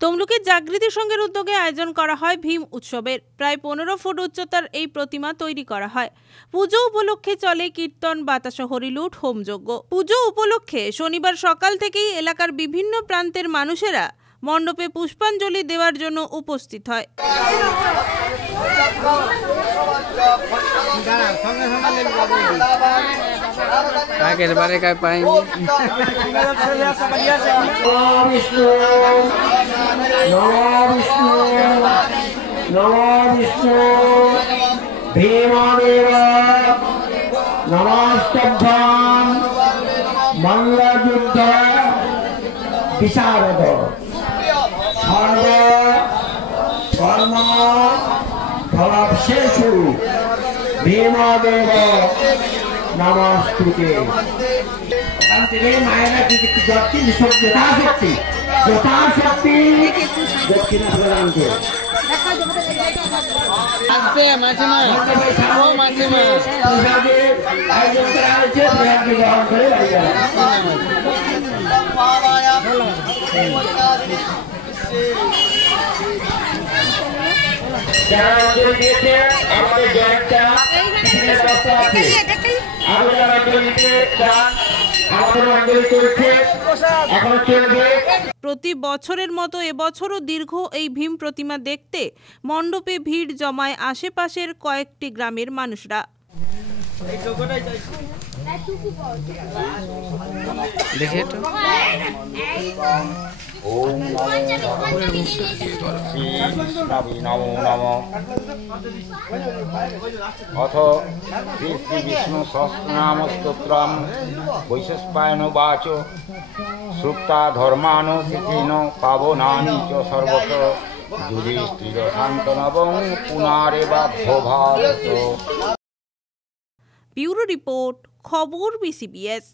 তমলুকের জাগৃতি সংঘের উদ্যোগে আয়োজন করা হয় ভীম উৎসবের। প্রায় 15 ফুট উচ্চতার এই প্রতিমা তৈরি করা হয়। পুজো উপলক্ষে চলে কীর্তন, বাতাসা, হরিলুট, হোমযজ্ঞ। পুজো উপলক্ষে শনিবার সকাল থেকেই এলাকার বিভিন্ন প্রান্তের মানুষেরা মণ্ডপে পুষ্পাঞ্জলি দেওয়ার জন্য উপস্থিত হয়। বিশারদ সর্ব ধর্ম ফলশেষু ভীমদেব নমস্তুতে। ওখান থেকে মায়েরা যথাশক্তি দক্ষিণা প্রদান করে গ্রহণ করে প্রতি বছরের মতো এবছরও দীর্ঘ এই ভীম প্রতিমা দেখতে মণ্ডপে ভিড় জমায় আশেপাশের কয়েকটি গ্রামের মানুষরা। অথ শ্রী শ্রী বিষ্ণু সহস্রনাম স্তোত্রম বৈশস্পায়নোবাচ সুপ্তা ধর্মানুতিথিন পাবনানি চ সর্বত যুধিষ্ঠির শান্তনবং পুনারেবাভ্য ভারত। ব্যুরো রিপোর্ট, খবর BCBS।